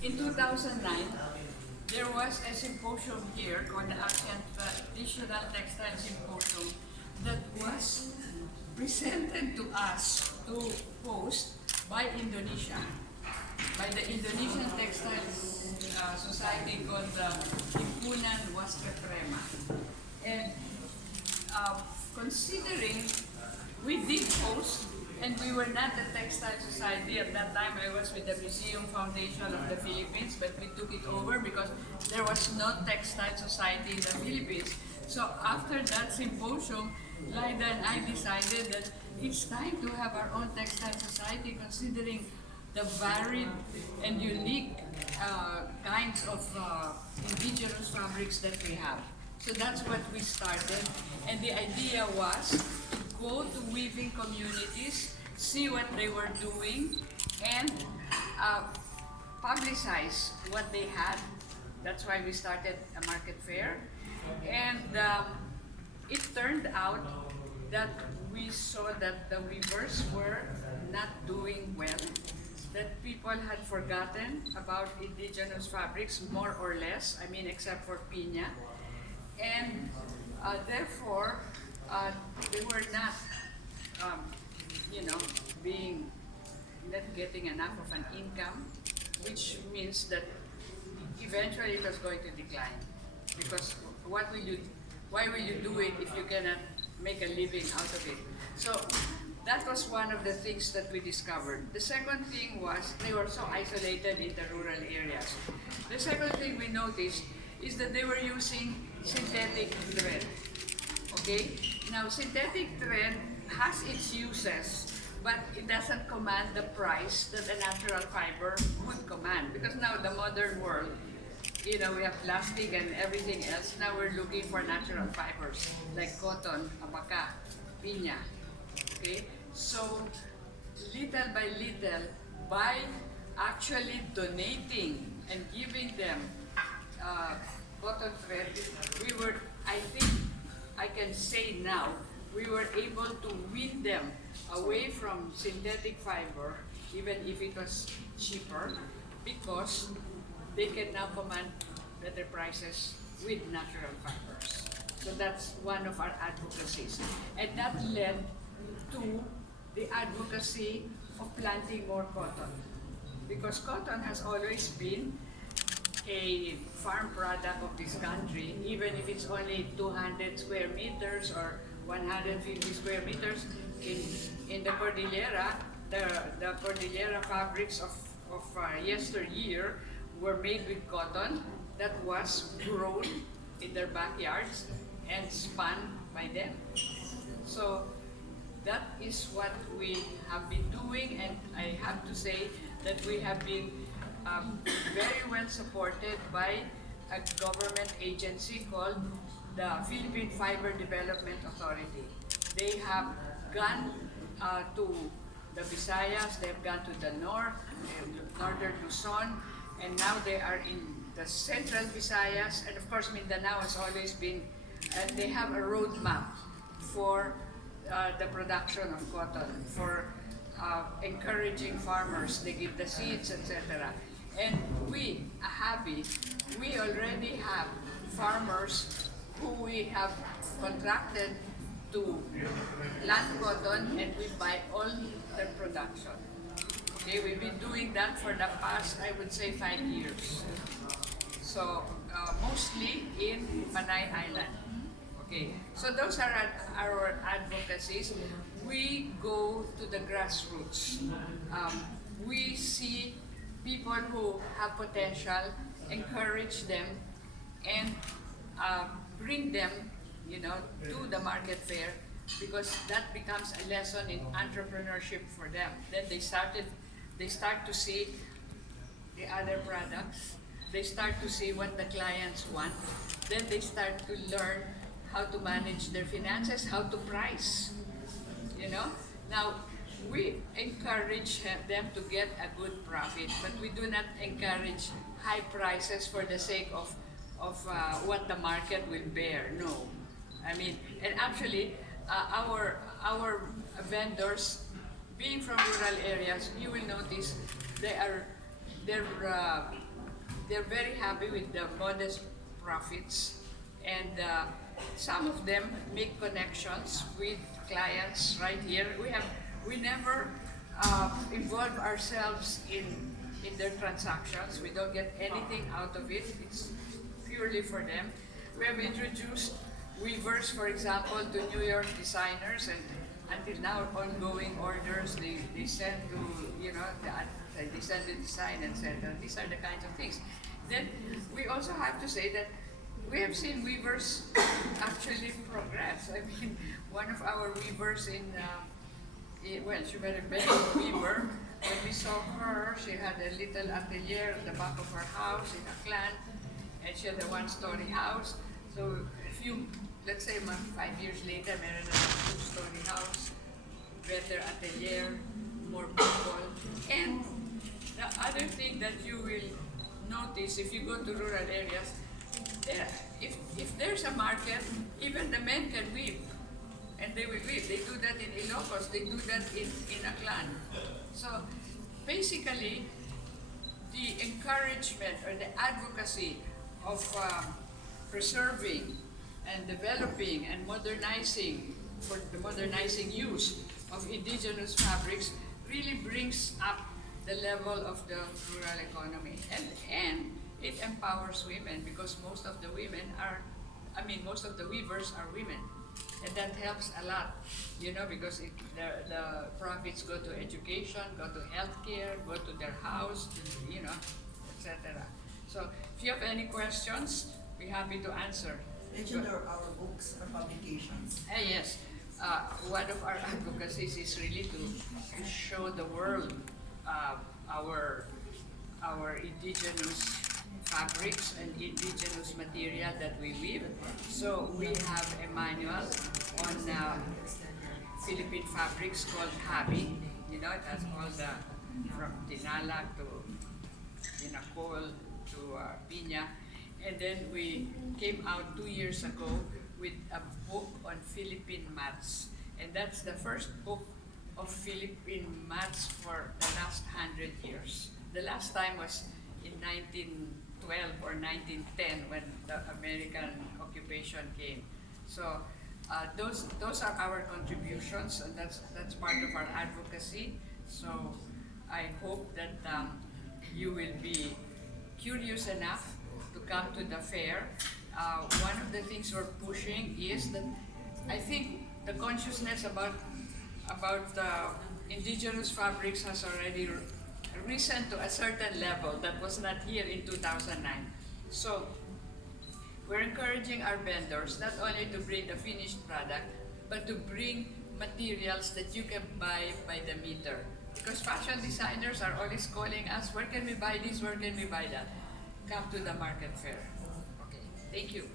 In 2009, there was a symposium here called the ASEAN Traditional Textile Symposium that was presented to us to host by Indonesia, by the Indonesian Textile Society called the Himpunan Wastra Prema. And considering we did host, and we were not the textile society at that time. I was with the Museum Foundation of the Philippines, but we took it over because there was no textile society in the Philippines. So after that symposium, Lyda and I decided that it's time to have our own textile society, considering the varied and unique kinds of indigenous fabrics that we have. So that's what we started, and the idea was to go to weaving communities, see what they were doing, and publicize what they had. That's why we started a market fair, and it turned out that we saw that the weavers were not doing well, that people had forgotten about indigenous fabrics more or less, I mean except for piña, and therefore they were not, being not getting enough of an income, which means that eventually it was going to decline. Because what will you, why will you do it if you cannot make a living out of it? So that was one of the things that we discovered. The second thing was they were so isolated in the rural areas. The second thing we noticed is that they were using synthetic thread. Okay? Now, synthetic thread has its uses, but it doesn't command the price that a natural fiber would command. Because now the modern world, we have plastic and everything else. Now we're looking for natural fibers like cotton, abaca, piña. Okay? So, little by little, by actually donating and giving them cotton thread, I think I can say now, we were able to wean them away from synthetic fiber, even if it was cheaper, because they can now command better prices with natural fibers. So that's one of our advocacies. And that led to the advocacy of planting more cotton. Because cotton has always been a farm product of this country, even if it's only 200 square meters or 150 square meters. In the Cordillera, the Cordillera fabrics of yesteryear were made with cotton that was grown in their backyards and spun by them. So that is what we have been doing, and I have to say that we have been very well supported by a government agency called the Philippine Fiber Development Authority. They have gone to the Visayas, they've gone to the north, northern Luzon, and now they are in the central Visayas, and of course Mindanao has always been, and they have a roadmap for the production of cotton, for encouraging farmers. They give the seeds, etc. And we, HABI, we already have farmers who we have contracted to plant cotton, and we buy all their production. Okay, we've been doing that for the past, I would say, 5 years. So mostly in Panay Island. Okay, so those are our advocacies. We go to the grassroots. We see people who have potential, encourage them, and bring them, to the market fair, because that becomes a lesson in entrepreneurship for them. Then they start to see the other products. They start to see what the clients want. Then they start to learn how to manage their finances, how to price. Now we encourage them to get a good profit, but we do not encourage high prices for the sake of what the market will bear. No, I mean, and actually, our vendors, being from rural areas, you will notice they're uh, they're very happy with the modest profits, and some of them make connections with clients right here. We never involve ourselves in their transactions. We don't get anything out of it. It's purely for them. We have introduced weavers, for example, to New York designers, and until now, ongoing orders they send to, they send the design and said, these are the kinds of things. Then we also have to say that we have seen weavers actually progress. I mean, one of our weavers well, she was a very good weaver. When we saw her, she had a little atelier at the back of her house in a clan, and she had a one-story house. So let's say 5 years later, meron na a two-story house, better atelier, more people. And the other thing that you will notice if you go to rural areas, if there's a market, even the men can weave. And they will weave. They do that in Ilocos, they do that in Aklan. So basically, the encouragement or the advocacy of preserving and developing and modernizing, for the modernizing use of indigenous fabrics really brings up the level of the rural economy. And it empowers women, because most of the weavers are women. And that helps a lot, because the profits go to education, go to healthcare, go to their house, etc. So if you have any questions, we're happy to answer. Mention our books or publications. Yes. One of our advocacies is really to show the world our indigenous fabrics and indigenous material that we weave. So we have a manual on Philippine fabrics called HABI. It has all from Tinalak to Inacol to Piña. And then we came out 2 years ago with a book on Philippine mats. And that's the first book of Philippine mats for the last 100 years. The last time was in 1912 or 1910 when the American occupation came. So those are our contributions, and that's part of our advocacy. So I hope that you will be curious enough to come to the fair. One of the things we're pushing is that I think the consciousness about indigenous fabrics has already risen to a certain level that was not here in 2009. So we're encouraging our vendors not only to bring the finished product, but to bring materials that you can buy by the meter. Because fashion designers are always calling us, where can we buy this, where can we buy that? Come to the market fair. Okay, thank you.